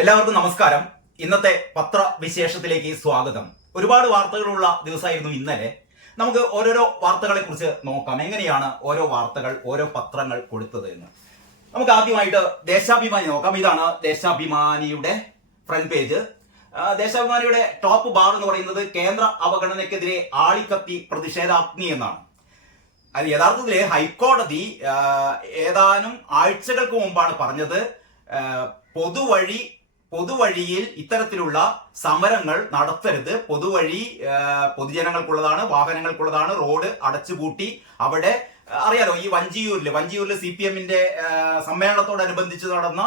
എല്ലാവർക്കും നമസ്കാരം. ഇന്നത്തെ പത്രവിശേഷത്തിലേക്ക് സ്വാഗതം. ഒരുപാട് വാർത്തകളുള്ള ദിവസമായിരുന്നു ഇന്നലെ. നമുക്ക് ഓരോരോ വാർത്തകളെ കുറിച്ച് നോക്കാം. എങ്ങനെയാണ് ഓരോ വാർത്തകൾ ഓരോ പത്രങ്ങൾ കൊടുത്തത് എന്ന്. നമുക്ക് ആദ്യമായിട്ട് ദേശാഭിമാനി നോക്കാം. ഇതാണ് ദേശാഭിമാനിയുടെ ഫ്രണ്ട് പേജ്. ദേശാഭിമാനിയുടെ ടോപ്പ് ബാർ എന്ന് പറയുന്നത് കേന്ദ്ര അവഗണനയ്ക്കെതിരെ ആളിക്കത്തി പ്രതിഷേധാഗ്നി എന്നാണ്. അത് യഥാർത്ഥത്തിൽ ഹൈക്കോടതി ഏതാനും ആഴ്ചകൾക്ക് മുമ്പാണ് പറഞ്ഞത് പൊതുവഴിയിൽ ഇത്തരത്തിലുള്ള സമരങ്ങൾ നടത്തരുത്. പൊതുവഴി പൊതുജനങ്ങൾക്കുള്ളതാണ്, വാഹനങ്ങൾക്കുള്ളതാണ്. റോഡ് അടച്ചുപൂട്ടി അവിടെ അറിയാലോ, ഈ വഞ്ചിയൂരിൽ CPM-ന്റെ സമ്മേളനത്തോടനുബന്ധിച്ച് നടന്ന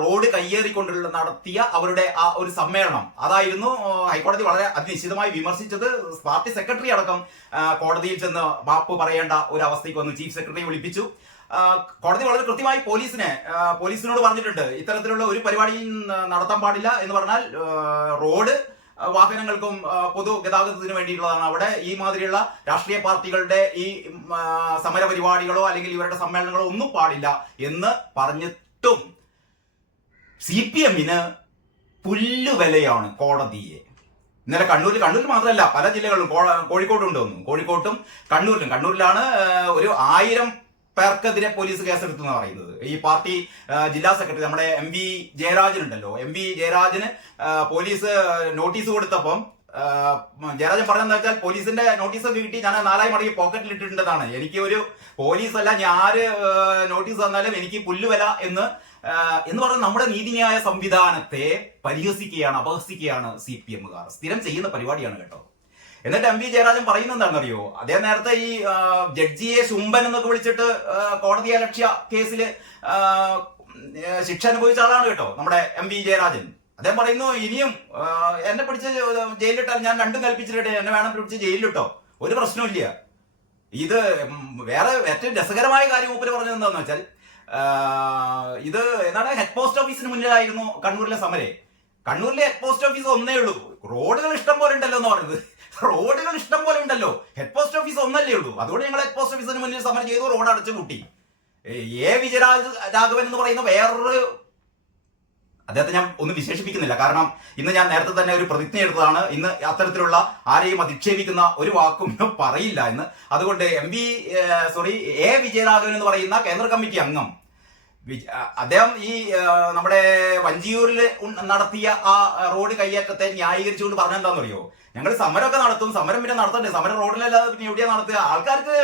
റോഡ് കയ്യേറിക്കൊണ്ടുള്ള നടത്തിയ അവരുടെ ആ ഒരു സമ്മേളനം, അതായിരുന്നു ഹൈക്കോടതി വളരെ അതിനിശ്ചിതമായി വിമർശിച്ചത്. പാർട്ടി സെക്രട്ടറി അടക്കം കോടതിയിൽ ചെന്ന് മാപ്പ് പറയേണ്ട ഒരു അവസ്ഥയ്ക്ക് വന്നു. ചീഫ് സെക്രട്ടറിയെ വിളിപ്പിച്ചു. കോടതി വളരെ കൃത്യമായി പോലീസിനോട് പറഞ്ഞിട്ടുണ്ട്, ഇത്തരത്തിലുള്ള ഒരു പരിപാടിയും നടത്താൻ പാടില്ല എന്ന് പറഞ്ഞാൽ റോഡ് വാഹനങ്ങൾക്കും പൊതുഗതാഗതത്തിന് വേണ്ടിയിട്ടുള്ളതാണ്. അവിടെ ഈ മാതിരിയുള്ള രാഷ്ട്രീയ പാർട്ടികളുടെ ഈ സമര പരിപാടികളോ അല്ലെങ്കിൽ ഇവരുടെ സമ്മേളനങ്ങളോ ഒന്നും പാടില്ല എന്ന് പറഞ്ഞിട്ടും CPM-ന് പുല്ലുവിലയാണ് കോടതിയെ. ഇന്നലെ കണ്ണൂരിൽ മാത്രമല്ല പല ജില്ലകളിലും, കോഴിക്കോട്ടും ഉണ്ടെന്നു. കോഴിക്കോട്ടും കണ്ണൂരിലാണ് ഒരു 1000 പേർക്കെതിരെ പോലീസ് കേസെടുത്തെന്ന് പറയുന്നത്. ഈ പാർട്ടി ജില്ലാ സെക്രട്ടറി നമ്മുടെ MV ജയരാജൻ ഉണ്ടല്ലോ, MV ജയരാജന് പോലീസ് നോട്ടീസ് കൊടുത്തപ്പം ജയരാജൻ പറഞ്ഞെന്ന് വെച്ചാൽ, പോലീസിന്റെ നോട്ടീസ് കിട്ടി, ഞാൻ 4 മടങ്ങി പോക്കറ്റിൽ ഇട്ടിട്ടുണ്ടെന്നാണ്. എനിക്ക് ഒരു പോലീസല്ല, ഞാൻ നോട്ടീസ് തന്നാലും എനിക്ക് പുല്ലുവില എന്ന് പറഞ്ഞ നമ്മുടെ നീതിന്യായ സംവിധാനത്തെ പരിഹസിക്കുകയാണ്, അപഹസിക്കുകയാണ് CPM-കാർ. സ്ഥിരം ചെയ്യുന്ന പരിപാടിയാണ് കേട്ടോ. എന്നിട്ട് MV ജയരാജൻ പറയുന്നത് എന്താണെന്നറിയോ? അദ്ദേഹം നേരത്തെ ഈ ജഡ്ജിയെ ശുംഭൻ എന്നൊക്കെ വിളിച്ചിട്ട് കോടതി അലക്ഷ്യ കേസിൽ ശിക്ഷ അനുഭവിച്ച ആളാണ് കേട്ടോ നമ്മുടെ MV ജയരാജൻ. അദ്ദേഹം പറയുന്നു, ഇനിയും എന്നെ പിടിച്ച് ജയിലിലിട്ടാൽ ഞാൻ രണ്ടും കൽപ്പിച്ചിട്ടെ, എന്നെ വേണം പിടിച്ച് ജയിലിലിട്ടോ, ഒരു പ്രശ്നമില്ല. ഇത് വേറെ ഏറ്റവും രസകരമായ കാര്യം മൂപ്പര് പറഞ്ഞത് എന്താണെന്ന് വെച്ചാൽ, ഇത് എന്താണ്, ഹെഡ് പോസ്റ്റ് ഓഫീസിന് മുന്നിലായിരുന്നു കണ്ണൂരിലെ സമരം. കണ്ണൂരിലെ ഹെഡ് പോസ്റ്റ് ഓഫീസ് ഒന്നേ ഉള്ളൂ, റോഡുകൾ ഇഷ്ടം പോലെ ഉണ്ടല്ലോ എന്ന് പറയുന്നത്. റോഡുകൾ ഇഷ്ടം പോലെ ഉണ്ടല്ലോ, ഹെഡ് പോസ്റ്റ് ഓഫീസ് ഒന്നല്ലേ ഉള്ളൂ. അതുകൊണ്ട് ഞങ്ങൾ ഹെഡ് പോസ്റ്റ് ഓഫീസിന് മുന്നിൽ സമരം ചെയ്തു, റോഡ് അടച്ചു കൂട്ടി. വിജയരാഘവൻ എന്ന് പറയുന്ന വേറൊരു, അദ്ദേഹത്തെ ഞാൻ ഒന്നും വിശേഷിപ്പിക്കുന്നില്ല, കാരണം ഇന്ന് ഞാൻ നേരത്തെ തന്നെ ഒരു പ്രതിജ്ഞ എടുത്തതാണ്, ഇന്ന് അത്തരത്തിലുള്ള ആരെയും അധിക്ഷേപിക്കുന്ന ഒരു വാക്കും പറയില്ല എന്ന്. അതുകൊണ്ട് വിജയരാഘവൻ എന്ന് പറയുന്ന കേന്ദ്ര കമ്മിറ്റി അംഗം, അദ്ദേഹം ഈ നമ്മുടെ വഞ്ചിയൂരിൽ നടത്തിയ ആ റോഡ് കയ്യേറ്റത്തെ ന്യായീകരിച്ചുകൊണ്ട് പറഞ്ഞെന്താന്ന് അറിയോ? ഞങ്ങൾ സമരമൊക്കെ നടത്തും, സമരം പിന്നെ നടത്തണ്ടേ, സമരം റോഡിലല്ലാതെ പിന്നെ എവിടെയാ നടത്തുക? ആൾക്കാർക്ക്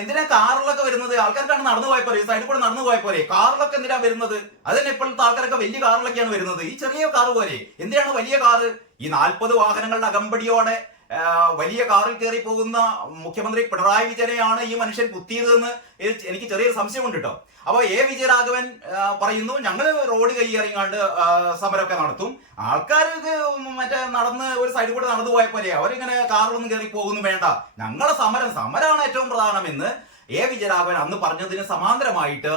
എന്തിനാ കാറിലൊക്കെ വരുന്നത്? ആൾക്കാർക്കാണ് നടന്നു പോയ പോലെ, സൈഡിൽ കൂടെ നടന്നു പോയ പോലെ. കാറിലൊക്കെ എന്തിനാ വരുന്നത്? അതിന് ഇപ്പോഴത്തെ ആൾക്കാരൊക്കെ വലിയ കാറിലൊക്കെയാണ് വരുന്നത്. ഈ ചെറിയ കാറ് പോലെ എന്തിനാണ് വലിയ കാറ്? ഈ 40 വാഹനങ്ങളുടെ അകമ്പടിയോടെ വലിയ കാറിൽ കയറി പോകുന്ന മുഖ്യമന്ത്രി പിണറായി വിജയനെയാണ് ഈ മനുഷ്യൻ കുത്തിയതെന്ന് എനിക്ക് ചെറിയൊരു സംശയമുണ്ട് കേട്ടോ. അപ്പൊ വിജയരാഘവൻ പറയുന്നു, ഞങ്ങൾ റോഡ് കയ്യേറിങ്ങാണ്ട് സമരമൊക്കെ നടത്തും, ആൾക്കാർക്ക് മറ്റേ നടന്ന് ഒരു സൈഡിൽ കൂടെ നടന്നു പോയ പോലെ അവരിങ്ങനെ കാറിലൊന്നും കയറി പോകുന്നു വേണ്ട, ഞങ്ങളെ സമരമാണ് ഏറ്റവും പ്രധാനമെന്ന് വിജയരാഘവൻ അന്ന് പറഞ്ഞതിന് സമാന്തരമായിട്ട്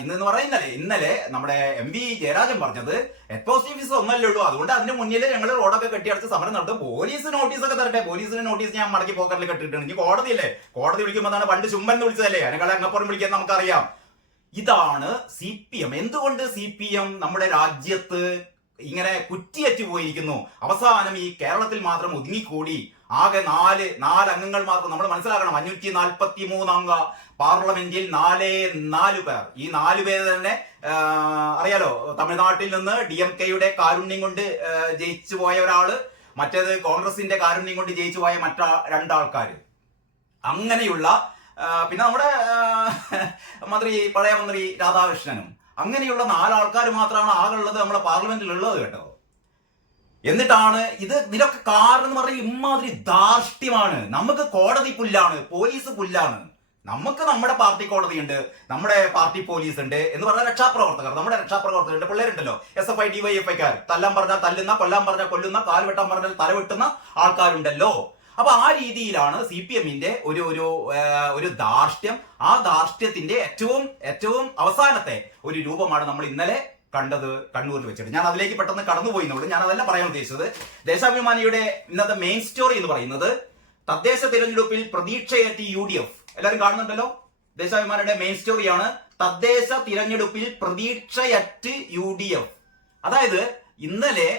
ഇന്നലെ നമ്മുടെ MV ജയരാജൻ പറഞ്ഞത്, ഹെഡ് പോസ്റ്റ് ഓഫീസ് ഒന്നല്ലേ ഉള്ളൂ, അതുകൊണ്ട് അതിന് മുന്നിൽ ഞങ്ങൾ റോഡൊക്കെ കെട്ടിയടച്ച് സമരം നടത്തും, പോലീസ് നോട്ടീസൊക്കെ തരട്ടെ, പോലീസിന് നോട്ടീസ് ഞാൻ മടക്കി പോക്കറ്റിൽ കെട്ടിയിട്ടുണ്ട്, ഇനി കോടതിയല്ലേ, കോടതി വിളിക്കുമ്പോൾ പണ്ട് ചുംബൻ എന്ന് വിളിച്ചതല്ലേ, അതിനെക്കാളും അങ്ങപ്പുറം വിളിക്കാൻ നമുക്കറിയാം. ഇതാണ് CPM. എന്തുകൊണ്ട് CPM നമ്മുടെ രാജ്യത്ത് ഇങ്ങനെ കുറ്റിയറ്റു പോയിരിക്കുന്നു? അവസാനം ഈ കേരളത്തിൽ മാത്രം ഒതുങ്ങിക്കൂടി ആകെ 4 അംഗങ്ങൾ മാത്രം. നമ്മൾ മനസ്സിലാക്കണം, 543 അംഗ പാർലമെന്റിൽ 4 പേർ. ഈ 4 പേര് തന്നെ അറിയാലോ, തമിഴ്നാട്ടിൽ നിന്ന് DMK-യുടെ കാരുണ്യം കൊണ്ട് ജയിച്ചു പോയ ഒരാള്, മറ്റേത് കോൺഗ്രസിന്റെ കാരുണ്യം കൊണ്ട് ജയിച്ചു പോയ 2 ആൾക്കാര്. അങ്ങനെയുള്ള പിന്നെ നമ്മുടെ പഴയ മന്ത്രി രാധാകൃഷ്ണനും, അങ്ങനെയുള്ള 4 ആൾക്കാർ മാത്രമാണ് ആകെയുള്ളത് നമ്മുടെ പാർലമെന്റിൽ ഉള്ളത് കേട്ടോ. എന്നിട്ടാണ് ഇതിലൊക്കെ കാരണം എന്ന് പറഞ്ഞാൽ ഇമാതിരി ധാർഷ്ട്യമാണ്. നമുക്ക് കോടതി പുല്ലാണ്, പോലീസ് പുല്ലാണ്. നമുക്ക് നമ്മുടെ പാർട്ടി കോടതിയുണ്ട്, നമ്മുടെ പാർട്ടി പോലീസ് ഉണ്ട് എന്ന് പറഞ്ഞാൽ നമ്മുടെ രക്ഷാപ്രവർത്തകരുടെ പിള്ളേരുണ്ടല്ലോ, SFI DYFI-ക്കാർ. തല്ലാൻ പറഞ്ഞാൽ തല്ലുന്ന, കൊല്ലാൻ പറഞ്ഞാൽ കൊല്ലുന്ന, കാല് വെട്ടാൻ പറഞ്ഞാൽ തല വെട്ടുന്ന ആൾക്കാരുണ്ടല്ലോ. അപ്പൊ ആ രീതിയിലാണ് CPM-ന്റെ ഒരു ധാർഷ്ട്യം. ആ ധാർഷ്ട്യത്തിന്റെ ഏറ്റവും അവസാനത്തെ ഒരു രൂപമാണ് നമ്മൾ ഇന്നലെ കണ്ടത് കണ്ണൂരിൽ വെച്ചിട്ട്. ഞാൻ അതിലേക്ക് പെട്ടെന്ന് കടന്നുപോയിന്നുള്ളൂ, ഞാൻ അതല്ല പറയാൻ ഉദ്ദേശിച്ചത്. ദേശാഭിമാനിയുടെ ഇന്നത്തെ മെയിൻ സ്റ്റോറി എന്ന് പറയുന്നത്, തദ്ദേശ തിരഞ്ഞെടുപ്പിൽ പ്രതീക്ഷയേറ്റി UDF. എല്ലാവരും കാണുന്നുണ്ടല്ലോ, ദേശാഭിമാനിയുടെ മെയിൻ സ്റ്റോറിയാണ്, തദ്ദേശ തിരഞ്ഞെടുപ്പിൽ പ്രതീക്ഷയറ്റ് UDF. അതായത് ഇന്നലെ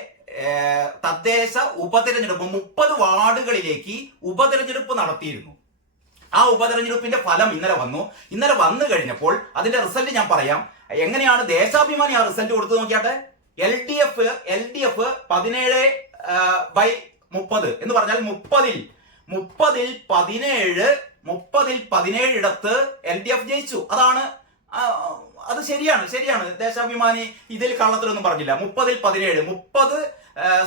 തദ്ദേശ ഉപതെരഞ്ഞെടുപ്പ് 30 വാർഡുകളിലേക്ക് ഉപതെരഞ്ഞെടുപ്പ് നടത്തിയിരുന്നു. ആ ഉപതെരഞ്ഞെടുപ്പിന്റെ ഫലം ഇന്നലെ വന്നു കഴിഞ്ഞപ്പോൾ അതിന്റെ റിസൾട്ട് ഞാൻ പറയാം. എങ്ങനെയാണ് ദേശാഭിമാനി ആ റിസൾട്ട് കൊടുത്തു നോക്കിയാട്ടെ. എൽ ഡി എഫ് 17/30 എന്ന് പറഞ്ഞാൽ 30-17 ഇടത്ത് എൽ ഡി എഫ് ജയിച്ചു. അത് ശരിയാണ്. ദേശാഭിമാനി ഇതിൽ കള്ളത്തിലൊന്നും പറഞ്ഞില്ല. 30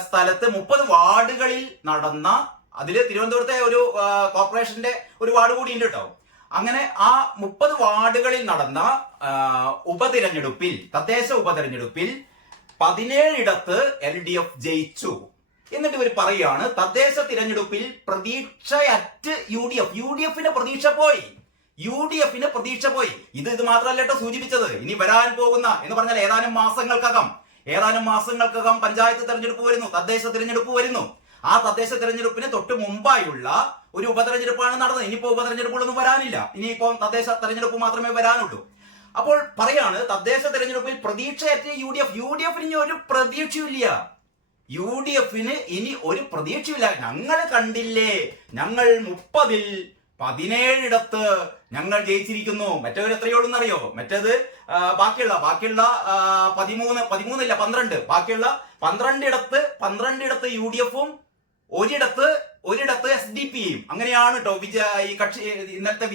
സ്ഥലത്ത് 30 വാർഡുകളിൽ നടന്ന, അതില് തിരുവനന്തപുരത്തെ ഒരു കോർപ്പറേഷന്റെ ഒരു വാർഡ് കൂടി ഉണ്ട് കേട്ടോ. അങ്ങനെ ആ 30 വാർഡുകളിൽ നടന്ന ഉപതിരഞ്ഞെടുപ്പിൽ, തദ്ദേശ ഉപതെരഞ്ഞെടുപ്പിൽ 17 ഇടത്ത് എൽ ഡി എഫ് ജയിച്ചു. എന്നിട്ട് ഇവർ പറയാണ് തദ്ദേശ തിരഞ്ഞെടുപ്പിൽ പ്രതീക്ഷയറ്റ് യു ഡി എഫിന്റെ പ്രതീക്ഷ പോയി. ഇത് മാത്രമല്ല കേട്ടോ സൂചിപ്പിച്ചത്. ഇനി വരാൻ പോകുന്ന എന്ന് പറഞ്ഞാൽ ഏതാനും മാസങ്ങൾക്കകം പഞ്ചായത്ത് തെരഞ്ഞെടുപ്പ് വരുന്നു, തദ്ദേശ തിരഞ്ഞെടുപ്പ് വരുന്നു. ആ തദ്ദേശ തിരഞ്ഞെടുപ്പിന് തൊട്ട് മുമ്പായുള്ള ഒരു ഉപതെരഞ്ഞെടുപ്പാണ് നടന്നത്. ഇനിയിപ്പോ ഉപതെരഞ്ഞെടുപ്പുകളൊന്നും വരാനില്ല. ഇനിയിപ്പോ തദ്ദേശ തെരഞ്ഞെടുപ്പ് മാത്രമേ വരാനുള്ളൂ. അപ്പോൾ പറയാണ് തദ്ദേശ തെരഞ്ഞെടുപ്പിൽ പ്രതീക്ഷയറ്റ് യു ഡി എഫിന് ഇനി ഒരു പ്രതീക്ഷയില്ല. ഞങ്ങൾ കണ്ടില്ലേ, ഞങ്ങൾ 30-17 ഇടത്ത് ഞങ്ങൾ ജയിച്ചിരിക്കുന്നു. മറ്റവർ എത്രയോളെന്നറിയോ? മറ്റേത് ബാക്കിയുള്ള 12 ബാക്കിയുള്ള 12 ഇടത്ത് യു ഡി എഫും ഒരിടത്ത് എസ് ഡി പിയും. അങ്ങനെയാണ് കേട്ടോ ഈ കക്ഷി ഇന്നലത്തെ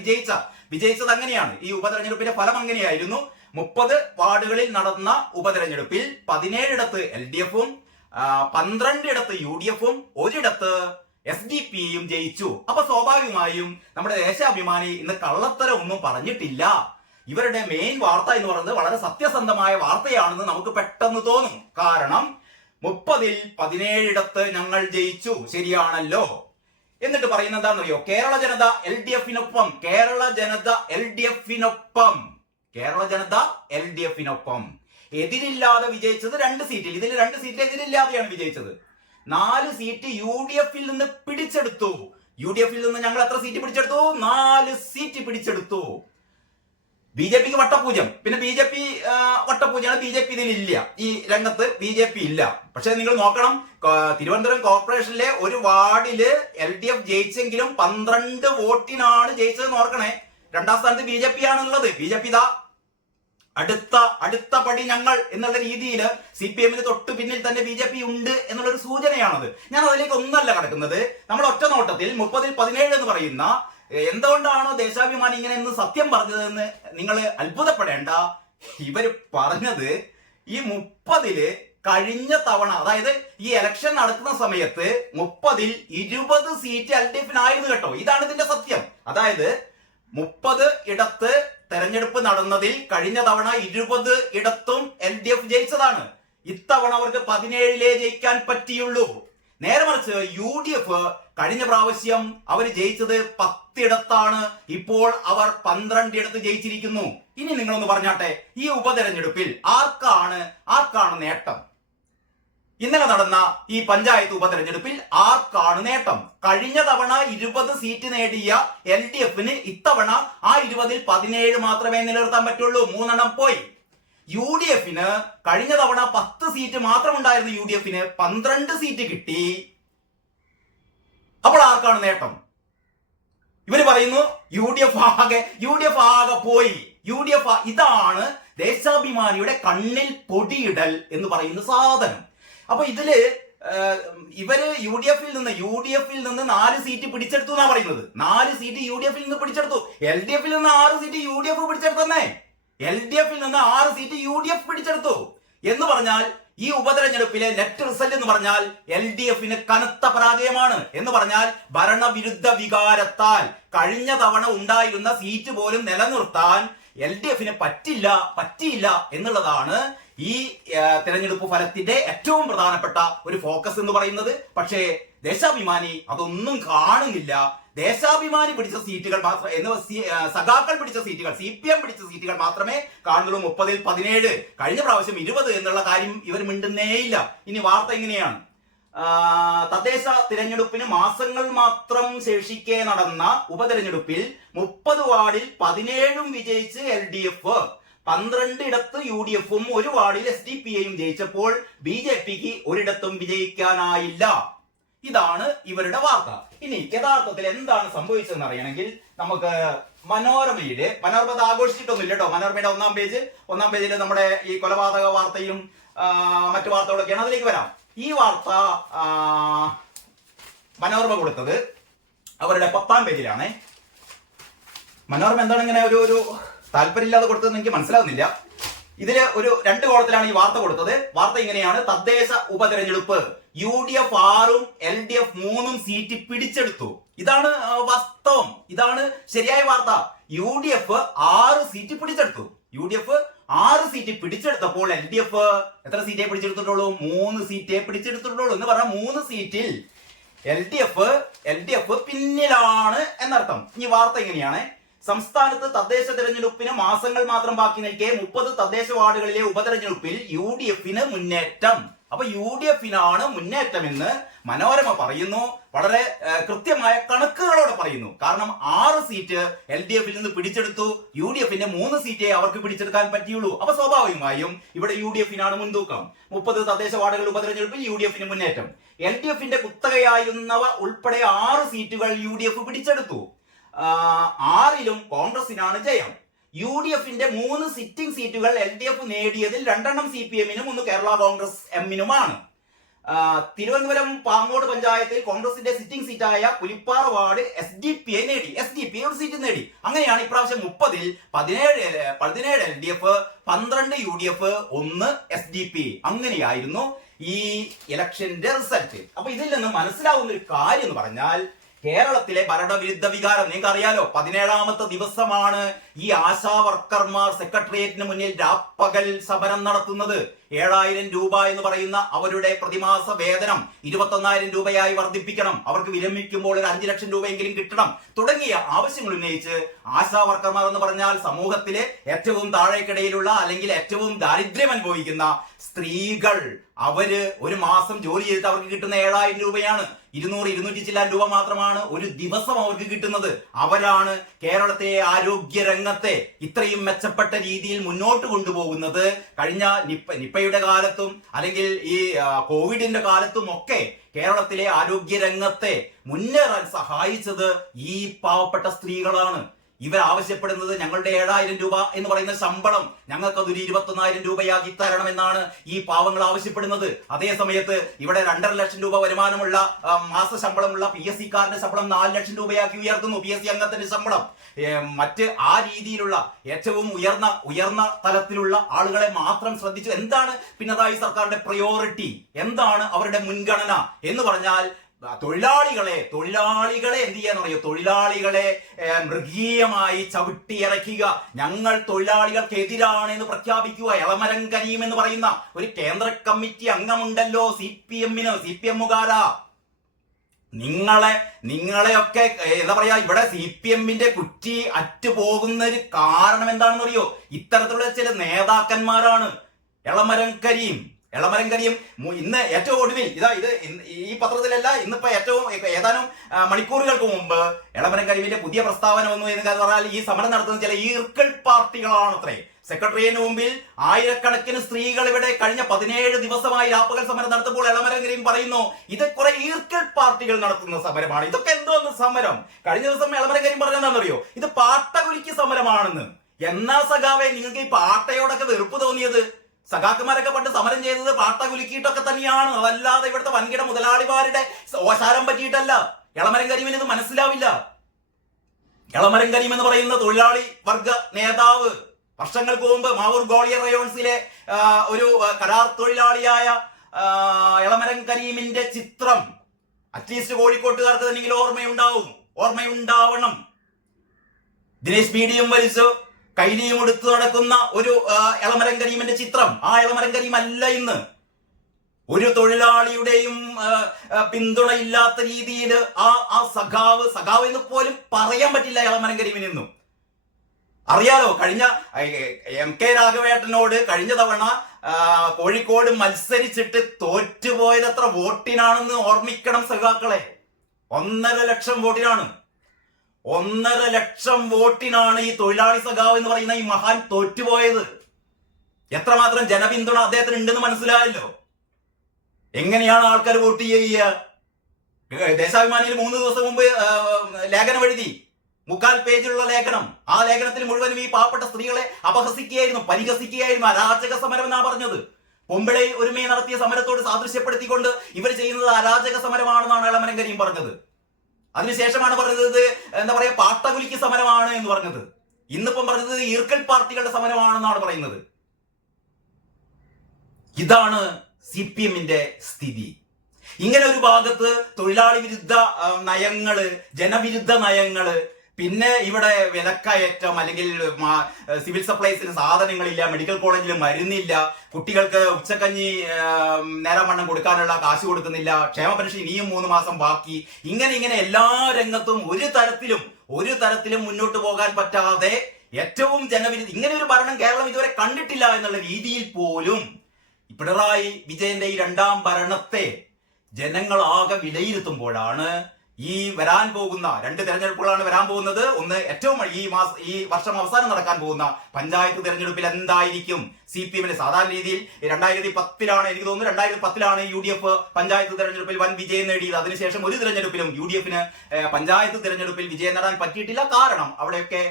വിജയിച്ചത് അങ്ങനെയാണ്. ഈ ഉപതെരഞ്ഞെടുപ്പിന്റെ ഫലം അങ്ങനെയായിരുന്നു. 30 വാർഡുകളിൽ നടന്ന ഉപതെരഞ്ഞെടുപ്പിൽ 17 ഇടത്ത് എൽ ഡി എഫും 12 ഇടത്ത് യു ഡി എഫും ഒരിടത്ത് എസ് ഡി പിയും ജയിച്ചു. അപ്പൊ സ്വാഭാവികമായും നമ്മുടെ ദേശാഭിമാനി ഇന്ന് കള്ളത്തരം ഒന്നും പറഞ്ഞിട്ടില്ല. ഇവരുടെ മെയിൻ വാർത്ത എന്ന് പറയുന്നത് വളരെ സത്യസന്ധമായ വാർത്തയാണെന്ന് നമുക്ക് പെട്ടെന്ന് തോന്നും. കാരണം 30-17 ഇടത്ത് ഞങ്ങൾ ജയിച്ചു, ശരിയാണല്ലോ. എന്നിട്ട് പറയുന്നത് എന്താണെന്നറിയോ? കേരള ജനത എൽ ഡി എഫിനൊപ്പം എതിരില്ലാതെ വിജയിച്ചത് 2 സീറ്റിൽ. ഇതിൽ 2 സീറ്റിൽ എതിരില്ലാതെയാണ് വിജയിച്ചത്. 4 സീറ്റ് യു ഡി എഫിൽ നിന്ന് പിടിച്ചെടുത്തു. ഞങ്ങൾ എത്ര സീറ്റ് പിടിച്ചെടുത്തു? 4 സീറ്റ് പിടിച്ചെടുത്തു. ബി ജെ പിക്ക് വട്ടപൂജ്യം. പിന്നെ ബി ജെ പി വട്ടപൂജ്യമാണ്. ബി ജെ പി ഇതിലില്ല, ഈ രംഗത്ത് ബി ജെ പി ഇല്ല. പക്ഷെ നിങ്ങൾ നോക്കണം, തിരുവനന്തപുരം കോർപ്പറേഷനിലെ ഒരു വാർഡില് എൽ ഡി എഫ് ജയിച്ചെങ്കിലും 12 വോട്ടിനാണ് ജയിച്ചതെന്ന് ഓർക്കണേ. 2ാം സ്ഥാനത്ത് ബി ജെ പി ആണുള്ളത്. ബി ജെ പി ഇതാ അടുത്ത പടി ഞങ്ങൾ എന്നുള്ള രീതിയിൽ സി പി എമ്മിന് തൊട്ട് പിന്നിൽ തന്നെ ബി ജെ പി ഉണ്ട് എന്നുള്ളൊരു സൂചനയാണത്. ഞാൻ അതിലേക്ക് ഒന്നല്ല കിടക്കുന്നത്. നമ്മൾ ഒറ്റ നോട്ടത്തിൽ 30-17 എന്ന് പറയുന്ന, എന്തുകൊണ്ടാണോ ദേശാഭിമാനി ഇങ്ങനെ എന്ന് സത്യം പറഞ്ഞതെന്ന് നിങ്ങൾ അത്ഭുതപ്പെടേണ്ട. ഇവര് പറഞ്ഞത് ഈ 30 കഴിഞ്ഞ തവണ, അതായത് ഈ ഇലക്ഷൻ നടക്കുന്ന സമയത്ത് 30 20 സീറ്റ് എൽ ഡി എഫിനായിരുന്നു കേട്ടോ. ഇതാണ് ഇതിന്റെ സത്യം. അതായത് 30 ഇടത്ത് തെരഞ്ഞെടുപ്പ് നടന്നതിൽ കഴിഞ്ഞ തവണ 20 ഇടത്തും എൽ ഡി എഫ് ജയിച്ചതാണ്. ഇത്തവണ അവർക്ക് 17 ജയിക്കാൻ പറ്റിയുള്ളൂ. നേരെ മറിച്ച് യു ഡി എഫ് കഴിഞ്ഞ പ്രാവശ്യം അവർ ജയിച്ചത് 10 ഇടത്താണ്. ഇപ്പോൾ അവർ 12 ഇടത്ത് ജയിച്ചിരിക്കുന്നു. ഇനി നിങ്ങളൊന്ന് പറഞ്ഞാട്ടെ, ഈ ഉപതെരഞ്ഞെടുപ്പിൽ ആർക്കാണ് നേട്ടം? ഇന്നലെ നടന്ന ഈ പഞ്ചായത്ത് ഉപതെരഞ്ഞെടുപ്പിൽ ആർക്കാണ് നേട്ടം? കഴിഞ്ഞ തവണ 20 സീറ്റ് നേടിയ എൽ ഡി എഫിന് ഇത്തവണ ആ 20-ൽ 17 മാത്രമേ നിലനിർത്താൻ പറ്റുള്ളൂ. 3 പോയി. യു ഡി എഫിന് കഴിഞ്ഞ തവണ 10 സീറ്റ് മാത്രം ഉണ്ടായിരുന്നു. യു ഡി എഫിന് 12 സീറ്റ് കിട്ടി. അപ്പോൾ ആർക്കാണ് നേട്ടം? ഇവര് പറയുന്നു യു ഡി എഫ് ആകെ പോയി. ഇതാണ് ദേശാഭിമാനിയുടെ കണ്ണിൽ പൊടിയിടൽ എന്ന് പറയുന്ന സാധനം. അപ്പൊ ഇതില് ഇവര് യു ഡി എഫിൽ നിന്ന് 4 സീറ്റ് പിടിച്ചെടുത്തു എന്നാ പറയുന്നത്. 4 സീറ്റ് യു ഡി എഫിൽ നിന്ന് പിടിച്ചെടുത്തു. എൽ ഡി എഫിൽ നിന്ന് 6 സീറ്റ് യു ഡി എഫ് പിടിച്ചെടുത്തന്നേ. എൽ ഡി എഫിൽ നിന്ന് 6 സീറ്റ് യു ഡി എഫ് പിടിച്ചെടുത്തു എന്ന് പറഞ്ഞാൽ ഈ ഉപതെരഞ്ഞെടുപ്പിലെ നെറ്റ് റിസൾട്ട് എന്ന് പറഞ്ഞാൽ എൽ ഡി എഫിന് കനത്ത പരാജയമാണ്. എന്ന് പറഞ്ഞാൽ ഭരണവിരുദ്ധ വികാരത്താൽ കഴിഞ്ഞ തവണ ഉണ്ടായിരുന്ന സീറ്റ് പോലും നിലനിർത്താൻ എൽ ഡി എഫിന് പറ്റിയില്ല എന്നുള്ളതാണ് ഈ തെരഞ്ഞെടുപ്പ് ഫലത്തിന്റെ ഏറ്റവും പ്രധാനപ്പെട്ട ഒരു ഫോക്കസ് എന്ന് പറയുന്നത്. പക്ഷേ ദേശാഭിമാനി അതൊന്നും കാണുന്നില്ല. ദേശാഭിമാനി പിടിച്ച സീറ്റുകൾ സഖാക്കൾ പിടിച്ച സീറ്റുകൾ, സി പി എം പിടിച്ച സീറ്റുകൾ മാത്രമേ കാണുന്നുള്ളൂ. 30-17 കഴിഞ്ഞ പ്രാവശ്യം 20 എന്നുള്ള കാര്യം ഇവർ മിണ്ടുന്നേയില്ല. ഇനി വാർത്ത എങ്ങനെയാണ്? തദ്ദേശ തിരഞ്ഞെടുപ്പിന് മാസങ്ങൾ മാത്രം ശേഷിക്കെ നടന്ന ഉപതെരഞ്ഞെടുപ്പിൽ 30 വാർഡിൽ 17 വിജയിച്ച് എൽ ഡി എഫ്, 12 യു ഡി എഫും ഒരു വാർഡിൽ SDPIയും ജയിച്ചപ്പോൾ BJPക്ക് ഒരിടത്തും വിജയിക്കാനായില്ല. ഇതാണ് ഇവരുടെ വാർത്ത. ഇനി യഥാർത്ഥത്തിൽ എന്താണ് സംഭവിച്ചതെന്ന് അറിയണമെങ്കിൽ നമുക്ക് മനോരമ ആഘോഷിച്ചിട്ടൊന്നുമില്ല കേട്ടോ. മനോരമയുടെ ഒന്നാം പേജിൽ നമ്മുടെ ഈ കൊലപാതക വാർത്തയും മറ്റു വാർത്തകളൊക്കെയാണ്. അതിലേക്ക് വരാം. ഈ വാർത്ത മനോരമ കൊടുത്തത് അവരുടെ 10-ാം പേജിലാണ്. മനോരമ എന്താണ് ഇങ്ങനെ ഒരു താല്പര്യമില്ലാതെ കൊടുത്തതെന്ന് എനിക്ക് മനസ്സിലാവുന്നില്ല. ഇതില് ഒരു 2 കോളത്തിലാണ് ഈ വാർത്ത കൊടുത്തത്. വാർത്ത ഇങ്ങനെയാണ്: തദ്ദേശ ഉപതെരഞ്ഞെടുപ്പ് UDF 6ഉം LDF 3ഉം സീറ്റ് പിടിച്ചെടുത്തു. ഇതാണ് വാസ്തവം, ഇതാണ് ശരിയായ വാർത്ത. UDF 6 സീറ്റ് പിടിച്ചെടുത്തു. UDF 6 സീറ്റ് പിടിച്ചെടുത്തപ്പോൾ LDF എത്ര സീറ്റേ പിടിച്ചെടുത്തിട്ടുള്ളൂ? 3 സീറ്റേ പിടിച്ചെടുത്തിട്ടുള്ളൂ. എന്ന് പറഞ്ഞാൽ 3 സീറ്റിൽ LDF പിന്നിലാണ് എന്നർത്ഥം. ഈ വാർത്ത എങ്ങനെയാണ്: സംസ്ഥാനത്ത് തദ്ദേശ തെരഞ്ഞെടുപ്പിന് മാസങ്ങൾ മാത്രം ബാക്കി നിൽക്കെ 30 തദ്ദേശ വാർഡുകളിലെ ഉപതെരഞ്ഞെടുപ്പിൽ UDFന് മുന്നേറ്റം. അപ്പൊ UDFനാണ് മുന്നേറ്റമെന്ന് മനോരമ പറയുന്നു. വളരെ കൃത്യമായ കണക്കുകളോടെ പറയുന്നു. കാരണം 6 സീറ്റ് LDFൽ നിന്ന് പിടിച്ചെടുത്തു. UDFന്റെ 3 സീറ്റേ അവർക്ക് പിടിച്ചെടുക്കാൻ പറ്റിയുള്ളൂ. അപ്പൊ സ്വാഭാവികമായും ഇവിടെ UDFനാണ് മുൻതൂക്കം. 30 തദ്ദേശ വാർഡുകൾ ഉപതെരഞ്ഞെടുപ്പിൽ UDFന് മുന്നേറ്റം. LDFന്റെ കുത്തകയായിരുന്നവ ഉൾപ്പെടെ 6 സീറ്റുകൾ UDF പിടിച്ചെടുത്തു. 6ലും കോൺഗ്രസിനാണ് ജയം. UDFന്റെ 3 സിറ്റിംഗ് സീറ്റുകൾ LDF നേടിയതിൽ 2 CPMനും 1 കേരള കോൺഗ്രസ് എമ്മിനുമാണ്. തിരുവനന്തപുരം പാങ്ങോട് പഞ്ചായത്തിൽ കോൺഗ്രസിന്റെ സിറ്റിംഗ് സീറ്റായ പുലിപ്പാറ വാർഡ് SDPI നേടി. SDPI ഒരു സീറ്റ് നേടി. അങ്ങനെയാണ് ഇപ്രാവശ്യം 30ൽ 17 LDF, 12 UDF, 1 SDP. അങ്ങനെയായിരുന്നു ഈ ഇലക്ഷന്റെ റിസൾട്ട്. അപ്പൊ ഇതിൽ നിന്ന് മനസ്സിലാവുന്ന ഒരു കാര്യം എന്ന് പറഞ്ഞാൽ കേരളത്തിലെ ഭരണവിരുദ്ധ വികാരം നിങ്ങൾക്ക് അറിയാലോ. 17ാമത്തെ ദിവസമാണ് ഈ ആശാ വർക്കർമാർ സെക്രട്ടേറിയറ്റിന് മുന്നിൽ രാപ്പകൽ സമരം നടത്തുന്നത്. 7000 രൂപ എന്ന് പറയുന്ന അവരുടെ പ്രതിമാസ വേതനം 21,000 രൂപയായി വർദ്ധിപ്പിക്കണം, അവർക്ക് വിരമിക്കുമ്പോൾ ഒരു 5 ലക്ഷം രൂപയെങ്കിലും കിട്ടണം തുടങ്ങിയ ആവശ്യങ്ങൾ ഉന്നയിച്ച് ആശാ വർക്കർമാർ എന്ന് പറഞ്ഞാൽ സമൂഹത്തിലെ ഏറ്റവും താഴേക്കിടയിലുള്ള അല്ലെങ്കിൽ ഏറ്റവും ദാരിദ്ര്യം അനുഭവിക്കുന്ന സ്ത്രീകൾ. അവര് ഒരു മാസം ജോലി ചെയ്തിട്ട് അവർക്ക് കിട്ടുന്ന 7000 രൂപയാണ്. 200-200 ചില്ലാൻ രൂപ മാത്രമാണ് ഒരു ദിവസം അവർക്ക് കിട്ടുന്നത്. അവരാണ് കേരളത്തിലെ ആരോഗ്യ രംഗത്തെ ഇത്രയും മെച്ചപ്പെട്ട രീതിയിൽ മുന്നോട്ട് കൊണ്ടുപോകുന്നത്. കഴിഞ്ഞ നിപ്പയുടെ കാലത്തും അല്ലെങ്കിൽ ഈ കോവിഡിന്റെ കാലത്തും ഒക്കെ കേരളത്തിലെ ആരോഗ്യ രംഗത്തെ മുന്നേറാൻ സഹായിച്ചത് ഈ പാവപ്പെട്ട സ്ത്രീകളാണ്. ഇവർ ആവശ്യപ്പെടുന്നത് ഞങ്ങളുടെ 7000 രൂപ എന്ന് പറയുന്ന ശമ്പളം ഞങ്ങൾക്കതൊരു 21,000 രൂപയാക്കി തരണമെന്നാണ് ഈ പാവങ്ങൾ ആവശ്യപ്പെടുന്നത്. അതേ സമയത്ത് ഇവിടെ 2.5 ലക്ഷം രൂപ വരുമാനമുള്ള മാസ ശമ്പളമുള്ള PSCക്കാരന്റെ ശമ്പളം 4 ലക്ഷം രൂപയാക്കി ഉയർത്തുന്നു. PSC അംഗത്തിന്റെ ശമ്പളം മറ്റ് ആ രീതിയിലുള്ള ഏറ്റവും ഉയർന്ന തലത്തിലുള്ള ആളുകളെ മാത്രം ശ്രദ്ധിച്ചു. എന്താണ് പിണറായി സർക്കാരിന്റെ പ്രയോറിറ്റി? എന്താണ് അവരുടെ മുൻഗണന എന്ന് പറഞ്ഞാൽ തൊഴിലാളികളെ എന്ത് ചെയ്യാന്ന് പറയോ? തൊഴിലാളികളെ മൃഗീയമായി ചവിട്ടിയിറക്കുക, ഞങ്ങൾ തൊഴിലാളികൾക്കെതിരാണ് എന്ന് പ്രഖ്യാപിക്കുക. എളമരം കരീം എന്ന് പറയുന്ന ഒരു കേന്ദ്ര കമ്മിറ്റി അംഗമുണ്ടല്ലോ CPMകാരാ, നിങ്ങളെയൊക്കെ എന്താ പറയാ, ഇവിടെ CPMന്റെ കുറ്റി അറ്റുപോകുന്ന ഒരു കാരണം എന്താണെന്ന് അറിയോ? ഇത്തരത്തിലുള്ള ചില നേതാക്കന്മാരാണ്. എളമരം കരീം ഇന്ന് ഏറ്റവും ഒടുവിൽ ഇത് ഈ പത്രത്തിലല്ല, ഇന്നിപ്പോ ഏതാനും മണിക്കൂറുകൾക്ക് മുമ്പ് എളമരം കരീമിന്റെ പുതിയ പ്രസ്താവന വന്നു എന്ന് പറഞ്ഞാൽ ഈ സമരം നടത്തുന്ന ചില ഈർക്കൽ പാർട്ടികളാണ് അത്രേ. സെക്രട്ടറിയേറ്റിന് മുമ്പിൽ ആയിരക്കണക്കിന് സ്ത്രീകൾ ഇവിടെ കഴിഞ്ഞ 17 ദിവസമായി രാപ്പകൽ സമരം നടത്തുമ്പോൾ എളമരം കരീം പറയുന്നു ഇത് കുറെ ഈർക്കൽ പാർട്ടികൾ നടത്തുന്ന സമരമാണ്. ഇതൊക്കെ എന്തോന്ന് സമരം? കഴിഞ്ഞ ദിവസം എളമരം കരീം പറഞ്ഞെന്താണെന്നറിയോ? ഇത് പാട്ടകുലിക്ക് സമരമാണെന്ന്. എന്നാ സഖാവേ നിങ്ങൾക്ക് ഈ പാട്ടയോടൊക്കെ വെറുപ്പ് തോന്നിയത്? സഖാക്കന്മാരൊക്കെ പണ്ട് സമരം ചെയ്തത് പാട്ട കുലുക്കിയിട്ടൊക്കെ തന്നെയാണ്, അതല്ലാതെ ഇവിടുത്തെ വൻകിട മുതലാളിമാരുടെ ഓശാരം പറ്റിയിട്ടല്ല. എളമരം കരീമിന് ഇത് മനസ്സിലാവില്ല. എളമരം കരീം എന്ന് പറയുന്ന തൊഴിലാളി വർഗ നേതാവ് വർഷങ്ങൾക്ക് മുമ്പ് മാവൂർ ഗോളിയർ റയോൺസിലെ ഒരു കരാർ തൊഴിലാളിയായ എളമരം കരീമിന്റെ ചിത്രം അറ്റ്ലീസ്റ്റ് കോഴിക്കോട്ടുകാർക്ക് തന്നെങ്കിലും ഓർമ്മയുണ്ടാവണം. ദിനേശ് പീഡിയും വലിച്ചു കൈലിയും എടുത്തു നടക്കുന്ന ഒരു എളമരം കരീമിന്റെ ചിത്രം. ആ എളമരം കരീം അല്ല ഇന്ന്. ഒരു തൊഴിലാളിയുടെയും പിന്തുണയില്ലാത്ത രീതിയിൽ ആ സഖാവ് എന്ന് പോലും പറയാൻ പറ്റില്ല എളമരം കരീമിനെന്നും. അറിയാലോ, കഴിഞ്ഞ MK രാഘവേട്ടനോട് കഴിഞ്ഞ തവണ കോഴിക്കോട് മത്സരിച്ചിട്ട് തോറ്റുപോയത് എത്ര വോട്ടിനാണെന്ന് ഓർമ്മിക്കണം സഖാക്കളെ. 1.5 ലക്ഷം വോട്ടിനാണ്. 1.5 ലക്ഷം വോട്ടിനാണ് ഈ തൊഴിലാളി സഖാവ് എന്ന് പറയുന്ന ഈ മഹാൻ തോറ്റുപോയത്. എത്രമാത്രം ജനപിന്തുണ അദ്ദേഹത്തിന് ഉണ്ടെന്ന് മനസ്സിലായല്ലോ. എങ്ങനെയാണ് ആൾക്കാർ വോട്ട് ചെയ്യുക? ദേശാഭിമാനിയിൽ 3 ദിവസം മുമ്പ് ലേഖനം എഴുതി, 3/4 പേജിലുള്ള ലേഖനം. ആ ലേഖനത്തിൽ മുഴുവനും ഈ പാവപ്പെട്ട സ്ത്രീകളെ അപഹസിക്കുകയായിരുന്നു, പരിഹസിക്കുകയായിരുന്നു. അരാജക സമരം എന്നാ പറഞ്ഞത്. പൊമ്പിളയിൽ ഒരുമയെ നടത്തിയ സമരത്തോട് സാദൃശ്യപ്പെടുത്തിക്കൊണ്ട് ഇവർ ചെയ്യുന്നത് അരാജക സമരമാണെന്നാണ് എളമരം കരീം പറഞ്ഞത്. അതിനുശേഷമാണ് പറഞ്ഞത് എന്താ പറയാ, പാട്ടകുലിക്ക് സമരമാണ് എന്ന് പറഞ്ഞത്. ഇന്നിപ്പം പറഞ്ഞത് ഈർക്കൽ പാർട്ടികളുടെ സമരമാണെന്നാണ് പറയുന്നത്. ഇതാണ് CPM-ന്റെ സ്ഥിതി. ഇങ്ങനെ ഒരു ഭാഗത്ത് തൊഴിലാളി വിരുദ്ധ നയങ്ങള്, ജനവിരുദ്ധ നയങ്ങള്, പിന്നെ ഇവിടെ വിലക്കയറ്റം, അല്ലെങ്കിൽ സിവിൽ സപ്ലൈസിന് സാധനങ്ങളില്ല, മെഡിക്കൽ കോളേജിൽ മരുന്നില്ല, കുട്ടികൾക്ക് ഉച്ചക്കഞ്ഞി നേരം വണ്ണം കൊടുക്കാനുള്ള കാശ് കൊടുക്കുന്നില്ല, ക്ഷേമ പെൻഷൻ ഇനിയും 3 മാസം ബാക്കി. ഇങ്ങനെ എല്ലാ രംഗത്തും ഒരു തരത്തിലും മുന്നോട്ട് പോകാൻ പറ്റാതെ ഏറ്റവും ജനവിരുദ്ധ ഇങ്ങനെ ഒരു ഭരണം കേരളം ഇതുവരെ കണ്ടിട്ടില്ല എന്നുള്ള രീതിയിൽ പോലും പിണറായി വിജയന്റെ ഈ 2ാം ഭരണത്തെ ജനങ്ങളാകെ വിലയിരുത്തുമ്പോഴാണ് ഈ വരാൻ പോകുന്ന 2 തെരഞ്ഞെടുപ്പുകളാണ് വരാൻ പോകുന്നത്. ഒന്ന് ഏറ്റവും ഈ വർഷം അവസാനം നടക്കാൻ പോകുന്ന പഞ്ചായത്ത് തെരഞ്ഞെടുപ്പിൽ എന്തായിരിക്കും CPM-ന്. സാധാരണ രീതിയിൽ 2010-ലാണ് എനിക്ക് തോന്നുന്നു, 2010-ലാണ് UDF പഞ്ചായത്ത് തെരഞ്ഞെടുപ്പിൽ വൻ വിജയം നേടിയത്. അതിനുശേഷം ഒരു തെരഞ്ഞെടുപ്പിലും UDF-ന് പഞ്ചായത്ത് തെരഞ്ഞെടുപ്പിൽ വിജയം നേടാൻ പറ്റിയിട്ടില്ല. കാരണം അവിടെയൊക്കെ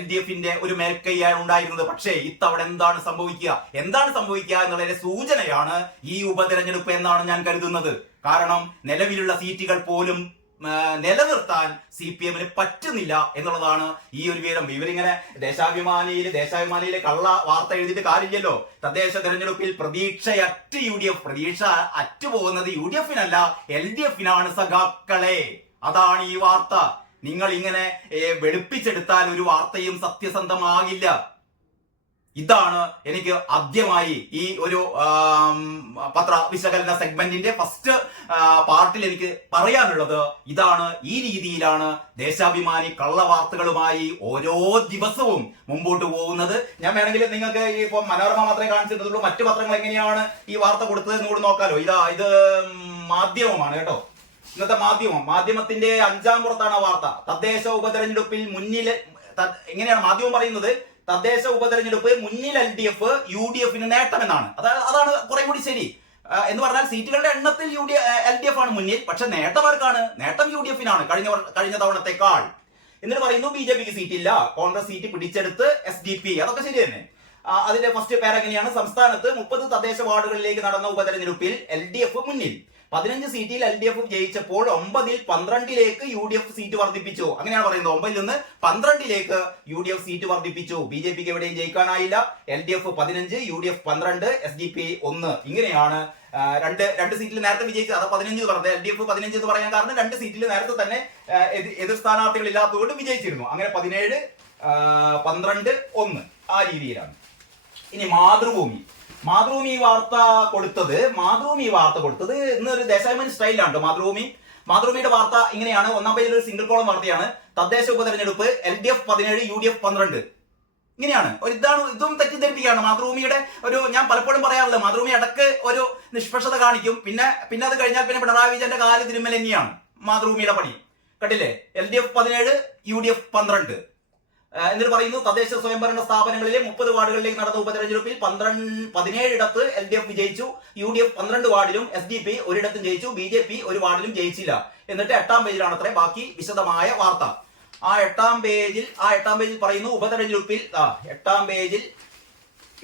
LDF-ന്റെ ഒരു മേൽക്കൈയാണ് ഉണ്ടായിരുന്നത്. പക്ഷേ ഇത്തവണ എന്താണ് സംഭവിക്കുക എന്നുള്ളതിന്റെ സൂചനയാണ് ഈ ഉപതെരഞ്ഞെടുപ്പ് എന്നാണ് ഞാൻ കരുതുന്നത്. കാരണം നിലവിലുള്ള സീറ്റുകൾ പോലും നിലനിർത്താൻ CPM-ന് പറ്റുന്നില്ല എന്നുള്ളതാണ് ഈ ഒരു വിവരം. ഇവരിങ്ങനെ ദേശാഭിമാനിയിലെ കള്ള വാർത്ത എഴുതിയിട്ട് കാര്യമില്ലല്ലോ. തദ്ദേശ തെരഞ്ഞെടുപ്പിൽ പ്രതീക്ഷയറ്റ് UDF, പ്രതീക്ഷ അറ്റുപോകുന്നത് UDF-നല്ല LDF-നാണ് സഖാക്കളെ. അതാണ് ഈ വാർത്ത. നിങ്ങൾ ഇങ്ങനെ വെളുപ്പിച്ചെടുത്താൽ ഒരു വാർത്തയും സത്യസന്ധമാകില്ല. ഇതാണ് എനിക്ക് ആദ്യമായി ഈ ഒരു പത്ര വിശകലന സെഗ്മെന്റിന്റെ ഫസ്റ്റ് പാർട്ടിൽ എനിക്ക് പറയാനുള്ളത് ഇതാണ്. ഈ രീതിയിലാണ് ദേശാഭിമാനി കള്ളവാർത്തകളുമായി ഓരോ ദിവസവും മുമ്പോട്ട് പോകുന്നത്. ഞാൻ വേണമെങ്കിൽ നിങ്ങൾക്ക് ഇപ്പൊ മനോരമ മാത്രമേ കാണിച്ചിട്ടുള്ളൂ, മറ്റു പത്രങ്ങൾ എങ്ങനെയാണ് ഈ വാർത്ത കൊടുത്തത് എന്ന് കൂടി നോക്കാലോ. ഇത് മാധ്യമമാണ് കേട്ടോ. ഇന്നത്തെ മാധ്യമത്തിന്റെ 5-ാം പുറത്താണ് വാർത്ത. തദ്ദേശ ഉപതെരഞ്ഞെടുപ്പിൽ മുന്നിൽ, എങ്ങനെയാണ് മാധ്യമം പറയുന്നത്, തദ്ദേശ ഉപതെരഞ്ഞെടുപ്പ് മുന്നിൽ LDF, UDF-ന് നേട്ടമെന്നാണ്. അതാണ് കുറെ കൂടി ശരി. എന്ന് പറഞ്ഞാൽ സീറ്റുകളുടെ എണ്ണത്തിൽ LDF ആണ് മുന്നിൽ, പക്ഷെ നേട്ടം UDF-നാണ് കഴിഞ്ഞ തവണത്തെക്കാൾ. എന്നിട്ട് പറയുന്നു BJP-ക്ക് സീറ്റില്ല, കോൺഗ്രസ് സീറ്റ് പിടിച്ചെടുത്ത് SDP. അതൊക്കെ ശരി തന്നെ. അതിന്റെ ഫസ്റ്റ് പേര് എങ്ങനെയാണ്, സംസ്ഥാനത്ത് 30 തദ്ദേശ വാർഡുകളിലേക്ക് നടന്ന ഉപതെരഞ്ഞെടുപ്പിൽ LDF മുന്നിൽ. 15 സീറ്റിൽ LDF ജയിച്ചപ്പോൾ 9-ൽ 12-ലേക്ക് UDF സീറ്റ് വർദ്ധിപ്പിച്ചു. അങ്ങനെയാണ് പറയുന്നത്. 9-ൽ നിന്ന് 12-ലേക്ക് UDF സീറ്റ് വർദ്ധിപ്പിച്ചു. BJP-ക്ക് എവിടെയും ജയിക്കാനായില്ല. LDF 15, UDF 12, SDP 1. ഇങ്ങനെയാണ് രണ്ട് സീറ്റിൽ നേരത്തെ വിജയിച്ചത്. അത് 15 എന്ന് പറഞ്ഞത്. LDF 15 എന്ന് പറയാൻ കാരണം 2 സീറ്റിൽ നേരത്തെ തന്നെ എതിർ സ്ഥാനാർത്ഥികൾ ഇല്ലാത്തതുകൊണ്ട് വിജയിച്ചിരുന്നു. അങ്ങനെ 17, 12, 1 ആ രീതിയിലാണ്. ഇനി മാതൃഭൂമി ഈ വാർത്ത കൊടുത്തത് ഇന്നൊരു ദേശാഭിമാനി സ്റ്റൈലിലാണ്. മാതൃഭൂമിയുടെ വാർത്ത ഇങ്ങനെയാണ്. 1-ാം പേജിൽ ഒരു സിംഗിൾ കോളം വാർത്തയാണ്. തദ്ദേശ ഉപതെരഞ്ഞെടുപ്പ് LDF 17, UDF 12. ഇങ്ങനെയാണ്. ഇതും തെറ്റിദ്ധരിപ്പിക്കുകയാണ് മാതൃഭൂമിയുടെ ഒരു, ഞാൻ പലപ്പോഴും പറയാറുള്ളത്, മാതൃഭൂമി ഇടക്ക് ഒരു നിഷ്പക്ഷത കാണിക്കും, പിന്നെ അത് കഴിഞ്ഞാൽ പിന്നെ പിണറായി വിജയന്റെ കാല് തിരുമ്മൽ തന്നെയാണ് മാതൃഭൂമിയുടെ പണി. കണ്ടില്ലേ, LDF 17, UDF 12. എന്നിട്ട് പറയുന്നു, തദ്ദേശ സ്വയംഭരണ സ്ഥാപനങ്ങളിലെ 30 വാർഡുകളിലേക്ക് നടന്ന ഉപതെരഞ്ഞെടുപ്പിൽ 17 LDF വിജയിച്ചു. UDF 12 വാർഡിലും, SDP 1 ജയിച്ചു. BJP 1 വാർഡിലും ജയിച്ചില്ല. എന്നിട്ട് 8-ാം പേജിലാണ് അത്രേ ബാക്കി വിശദമായ വാർത്ത. ആ 8-ാം പേജിൽ പറയുന്നു, ഉപതെരഞ്ഞെടുപ്പിൽ 8-ാം പേജിൽ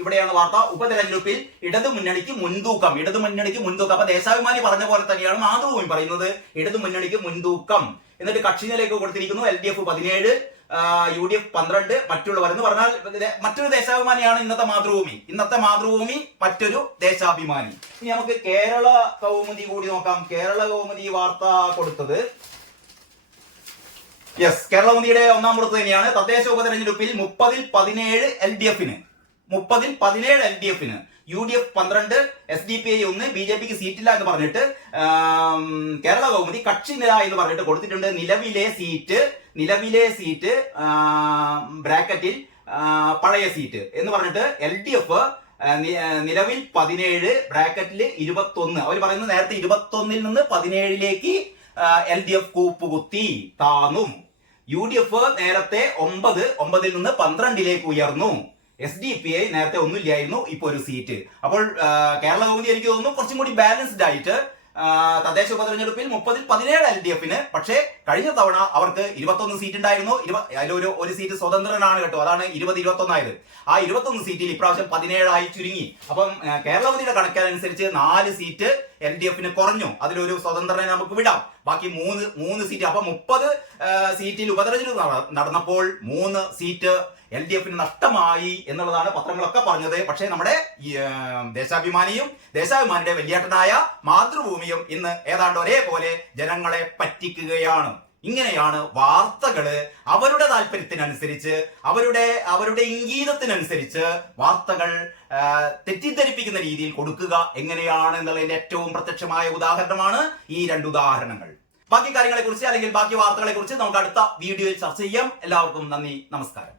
ഇവിടെയാണ് വാർത്ത. ഉപതെരഞ്ഞെടുപ്പിൽ ഇടതുമുന്നണിക്ക് മുൻതൂക്കം. അപ്പൊ ദേശാഭിമാനി പറഞ്ഞ പോലെ തന്നെയാണ് മാതൃഭൂമി പറയുന്നത്, ഇടതുമുന്നണിക്ക് മുൻതൂക്കം. എന്നിട്ട് കക്ഷിനിലേക്ക് കൊടുത്തിരിക്കുന്നു LDF 17, UDF 12, മറ്റുള്ളവർ എന്ന് പറഞ്ഞാൽ മറ്റൊരു ദേശാഭിമാനിയാണ് ഇന്നത്തെ മാതൃഭൂമി മറ്റൊരു ദേശാഭിമാനി. ഇനി നമുക്ക് കേരള കൗമുദി കൂടി നോക്കാം. കേരള കൗമുദി വാർത്ത കൊടുത്തത് കേരള കൗമുദിയുടെ 1-ാം പുറത്ത് തന്നെയാണ്. തദ്ദേശ ഉപതെരഞ്ഞെടുപ്പിൽ 30-ൽ 17 LDF-ന്, UDF 12, SDP 1, BJP-ക്ക് സീറ്റില്ല എന്ന് പറഞ്ഞിട്ട് കേരള കൗമുദി കക്ഷി നില എന്ന് പറഞ്ഞിട്ട് കൊടുത്തിട്ടുണ്ട്. നിലവിലെ സീറ്റ് ബ്രാക്കറ്റിൽ പഴയ സീറ്റ് എന്ന് പറഞ്ഞിട്ട് LDF നിലവിൽ 17, ബ്രാക്കറ്റിൽ 21. അവർ പറയുന്നത് നേരത്തെ 21-ൽ നിന്ന് 17-ലേക്ക് LDF കൂപ്പുകുത്തി താന്നും. UDF നേരത്തെ 9 നിന്ന് 12 ഉയർന്നു. SDPI നേരത്തെ ഒന്നുമില്ലായിരുന്നു, ഇപ്പൊ ഒരു സീറ്റ്. അപ്പോൾ കേരള കൗമുദി എനിക്ക് തോന്നുന്നു കുറച്ചും കൂടി ബാലൻസ്ഡ് ആയിട്ട് തദ്ദേശ ഉപതെരഞ്ഞെടുപ്പിൽ 30-ൽ 17 LDF-ന്, പക്ഷേ കഴിഞ്ഞ തവണ അവർക്ക് 21 സീറ്റ് ഉണ്ടായിരുന്നു. അതിലൊരു സീറ്റ് സ്വതന്ത്രനാണ് കേട്ടോ, അതാണ് 20-21 ആയത്. ആ 21 സീറ്റിൽ ഇപ്രാവശ്യം 17 ചുരുങ്ങി. അപ്പം കേരളവതിയുടെ കണക്കനുസരിച്ച് 4 സീറ്റ് LDF-ന് കുറഞ്ഞു. അതിലൊരു സ്വതന്ത്രനെ നമുക്ക് വിടാം. ബാക്കി 3 സീറ്റ്. അപ്പൊ 30 സീറ്റിൽ ഉപതെരഞ്ഞെടുപ്പ് നടന്നപ്പോൾ 3 സീറ്റ് LDF-ന് നഷ്ടമായി എന്നുള്ളതാണ് പത്രങ്ങളൊക്കെ പറഞ്ഞത്. പക്ഷേ നമ്മുടെ ദേശാഭിമാനിയുടെ വലിയേട്ടനായ മാതൃഭൂമിയും ഇന്ന് ഏതാണ്ട് ഒരേപോലെ ജനങ്ങളെ പറ്റിക്കുകയാണ്. ഇങ്ങനെയാണ് വാർത്തകള് അവരുടെ താല്പര്യത്തിനനുസരിച്ച്, അവരുടെ ഇംഗീതത്തിനനുസരിച്ച് വാർത്തകൾ തെറ്റിദ്ധരിപ്പിക്കുന്ന രീതിയിൽ കൊടുക്കുക എങ്ങനെയാണ് എന്നുള്ളതിന്റെ ഏറ്റവും പ്രത്യക്ഷമായ ഉദാഹരണമാണ് ഈ 2 ഉദാഹരണങ്ങൾ. ബാക്കി കാര്യങ്ങളെ കുറിച്ച് അല്ലെങ്കിൽ ബാക്കി വാർത്തകളെ കുറിച്ച് നമുക്ക് അടുത്ത വീഡിയോയിൽ ചർച്ച ചെയ്യാം. എല്ലാവർക്കും നന്ദി, നമസ്കാരം.